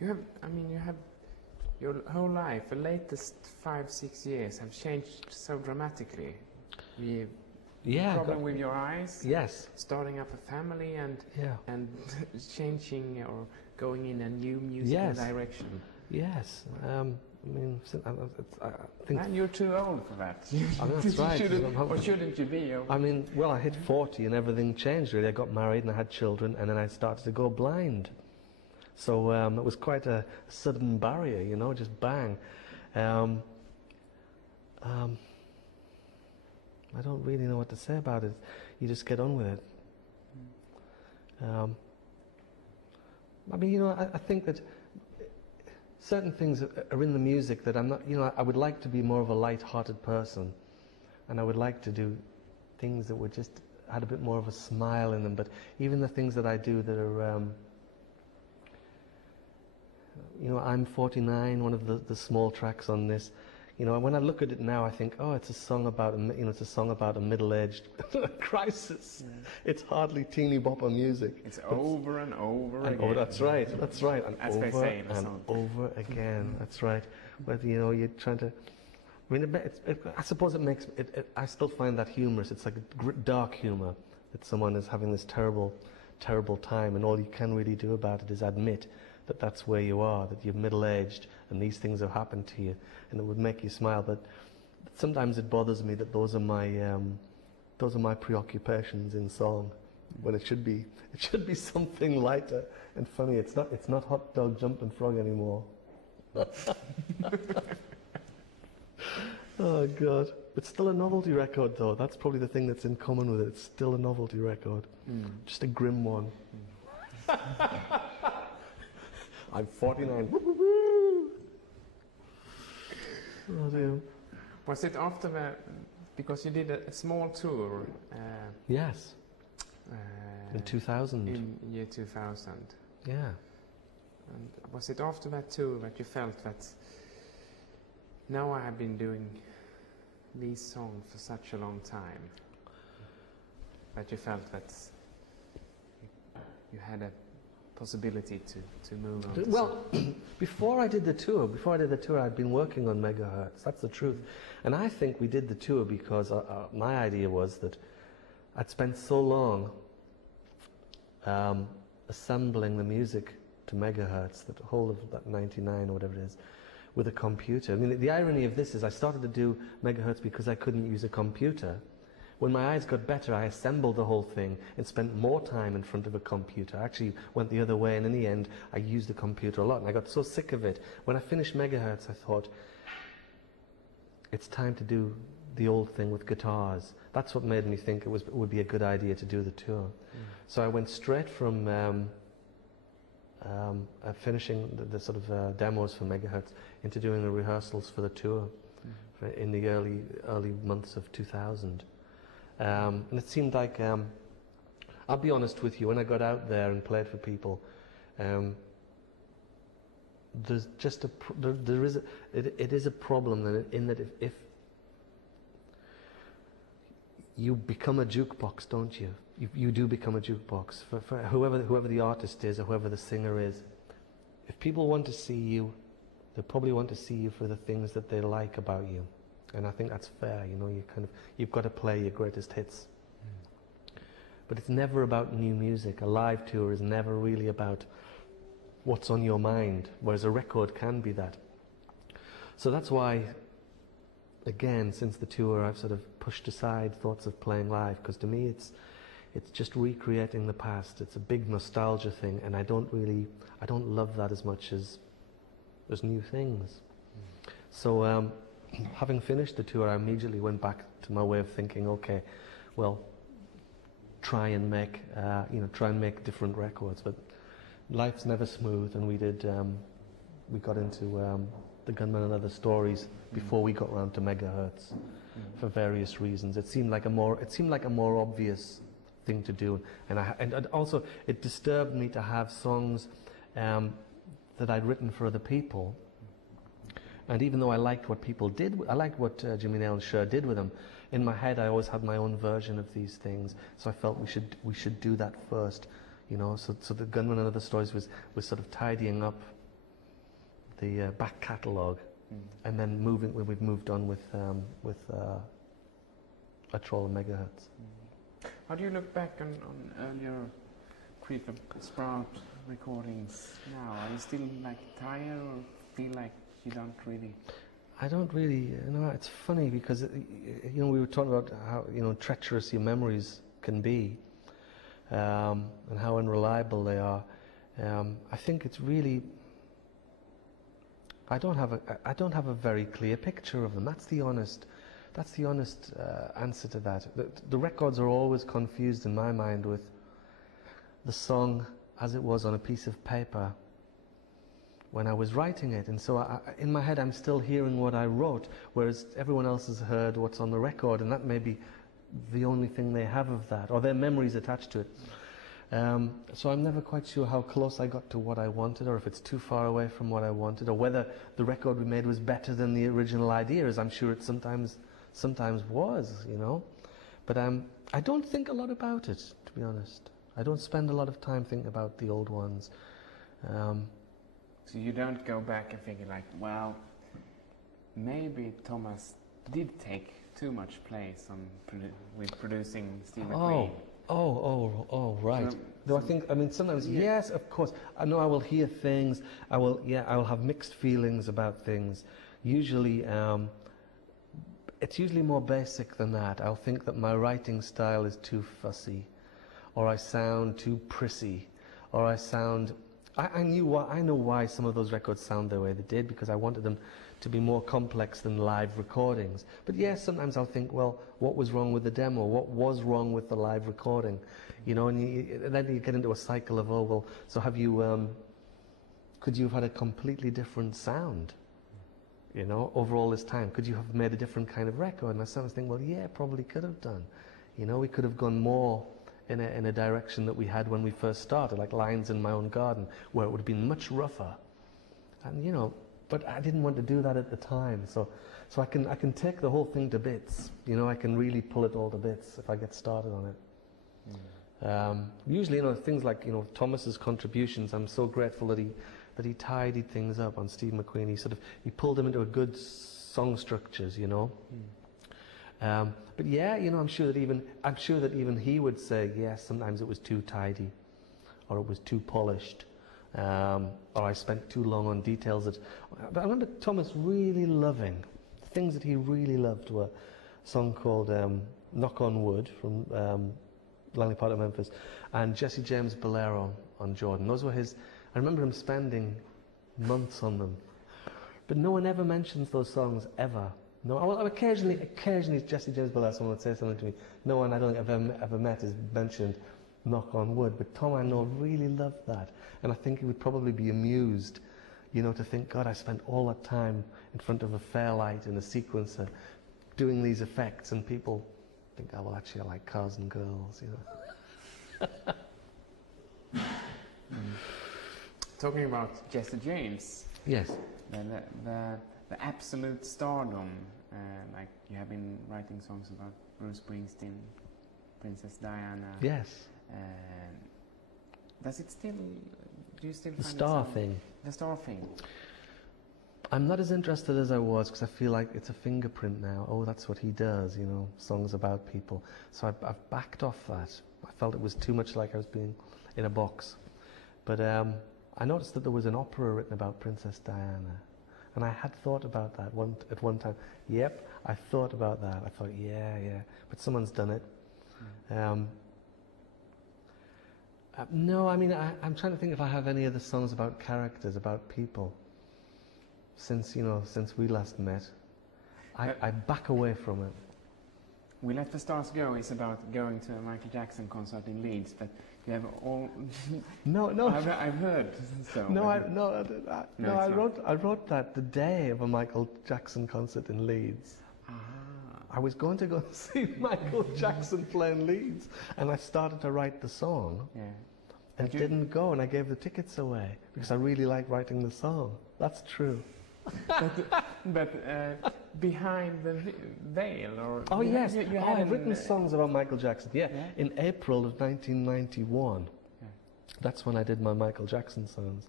you have your whole life, the latest 5-6 years have changed so dramatically. With problem with your eyes. Yes. Starting up a family and changing or going in a new musical direction. Yes. I think. Man, you're too old for that. That's right. Or shouldn't you be? I mean, well, I hit 40 and everything changed really. I got married and I had children, and then I started to go blind. So it was quite a sudden barrier, you know, just bang. I don't really know what to say about it. You just get on with it. I mean, you know, I think that certain things are in the music that I'm not, you know, I would like to be more of a light-hearted person, and I would like to do things that would just had a bit more of a smile in them. But even the things that I do that are, you know, I'm 49, one of the small tracks on this. You know, when I look at it now, I think, oh, it's a song about it's a song about a middle-aged crisis. Yeah. It's hardly teeny bopper music. It's over and over again. Oh, that's right, that's right. And as over they say in the and song. over again. That's right. Whether you know you're trying to. I mean, I suppose it makes it. I still find that humorous. It's like a dark humor that someone is having this terrible, terrible time, and all you can really do about it is admit that that's where you are, that you're middle-aged and these things have happened to you, and it would make you smile. But sometimes it bothers me that those are my preoccupations in song, when it should be something lighter and funny. It's not hot dog jumping frog anymore. Oh God! It's still a novelty record though. That's probably the thing that's in common with it. It's still a novelty record, just a grim one. I'm 49. Oh dear. Was it after because you did a small tour? Yes. In 2000. In year 2000. Yeah. And was it after that tour that you felt that now I have been doing these songs for such a long time, that you felt that you had a possibility to move on? Well, before I did the tour, I'd been working on megahertz. That's the truth. And I think we did the tour because my idea was that I'd spent so long assembling the music to megahertz, that whole of that 99 or whatever it is, with a computer. I mean, the irony of this is I started to do megahertz because I couldn't use a computer. When my eyes got better, I assembled the whole thing and spent more time in front of a computer. I actually went the other way, and in the end, I used the computer a lot, and I got so sick of it. When I finished megahertz, I thought, it's time to do the old thing with guitars. That's what made me think it would be a good idea to do the tour. So I went straight from finishing the sort of demos for megahertz into doing the rehearsals for the tour in the early months of 2000. And it seemed like, I'll be honest with you, when I got out there and played for people, there's just it is a problem in that if you become a jukebox, don't you? You do become a jukebox for whoever the artist is or whoever the singer is. If people want to see you, they probably want to see you for the things that they like about you. And I think that's fair, you know, you've got to play your greatest hits. But it's never about new music. A live tour is never really about what's on your mind, whereas a record can be that. So that's why, again, since the tour, I've sort of pushed aside thoughts of playing live, because to me it's just recreating the past. It's a big nostalgia thing, and I don't love that as much as new things. So having finished the tour, I immediately went back to my way of thinking. Okay, well, try and make different records. But life's never smooth, and we got into the Gunman and Other Stories before we got around to megahertz for various reasons. It seemed like a more obvious thing to do, and also it disturbed me to have songs that I'd written for other people. And even though I liked what people did, I liked what Jimmy Nail and Cher did with them, in my head I always had my own version of these things. So I felt we should do that first, you know. So the Gunman and Other Stories was sort of tidying up the back catalogue, and then we've moved on with a Troll and Megahertz. How do you look back on earlier Creep and Sprout recordings now? Are you still like tired or feel like you don't really? I don't really, it's funny because, we were talking about how, treacherous your memories can be, and how unreliable they are. I think it's really, I don't have a very clear picture of them. That's the honest answer to that. The records are always confused in my mind with the song as it was on a piece of paper when I was writing it, and so in my head I'm still hearing what I wrote, whereas everyone else has heard what's on the record, and that may be the only thing they have of that, or their memories attached to it. So I'm never quite sure how close I got to what I wanted, or if it's too far away from what I wanted, or whether the record we made was better than the original idea, as I'm sure it sometimes was, But I don't think a lot about it, to be honest. I don't spend a lot of time thinking about the old ones. So you don't go back and figure like, well, maybe Thomas did take too much place with producing Steve McQueen. Oh, right. I mean, sometimes, yes, of course. I know I will hear things. I will have mixed feelings about things. Usually, it's usually more basic than that. I'll think that my writing style is too fussy, or I sound too prissy, or I sound. I know why some of those records sound the way they did, because I wanted them to be more complex than live recordings. But yes, sometimes I'll think, well, what was wrong with the demo? What was wrong with the live recording? And then you get into a cycle of, so have you, could you have had a completely different sound, over all this time? Could you have made a different kind of record? And I sometimes think, well, yeah, probably could have done. We could have gone more in a direction that we had when we first started, like Lines in My Own Garden, where it would have been much rougher. And, but I didn't want to do that at the time. So I can take the whole thing to bits. I can really pull it all to bits if I get started on it. Usually, things like, Thomas's contributions, I'm so grateful that he tidied things up on Steve McQueen. He pulled them into a good song structures, But yeah, I'm sure that even he would say, yes, sometimes it was too tidy, or it was too polished, or I spent too long on details. But I remember Thomas really loving things that he really loved were a song called "Knock on Wood" from Langley Part of Memphis, and Jesse James' "Bolero" on Jordan. Those were his. I remember him spending months on them, but no one ever mentions those songs ever. No, well, occasionally Jesse James Bolero, someone would say something to me. No one I don't think I've ever met has mentioned "Knock on Wood," but Tom I know really loved that, and I think he would probably be amused, to think, God, I spent all that time in front of a Fairlight and a sequencer doing these effects, and people think, oh, well, actually I like cars and girls, Talking about Jesse James. Yes. The absolute stardom, like you have been writing songs about Bruce Springsteen, Princess Diana. Yes. Does it still? Do you still the find star thing? The star thing. I'm not as interested as I was, because I feel like it's a fingerprint now. Oh, that's what he does, songs about people. So I've backed off that. I felt it was too much like I was being in a box. But I noticed that there was an opera written about Princess Diana. And I had thought about that at one time. Yep, I thought about that. I thought, yeah. But someone's done it. No, I mean, I'm trying to think if I have any other songs about characters, about people. Since we last met, I back away from it. We Let the Stars Go is about going to a Michael Jackson concert in Leeds, but you have all. No. I've heard so. I wrote that the day of a Michael Jackson concert in Leeds. I was going to go see Michael Jackson play in Leeds, and I started to write the song. Yeah. And didn't go, and I gave the tickets away because I really like writing the song. That's true. but behind the veil, or yes, I've written songs about Michael Jackson. Yeah, in April of 1991. Yeah. That's when I did my Michael Jackson songs.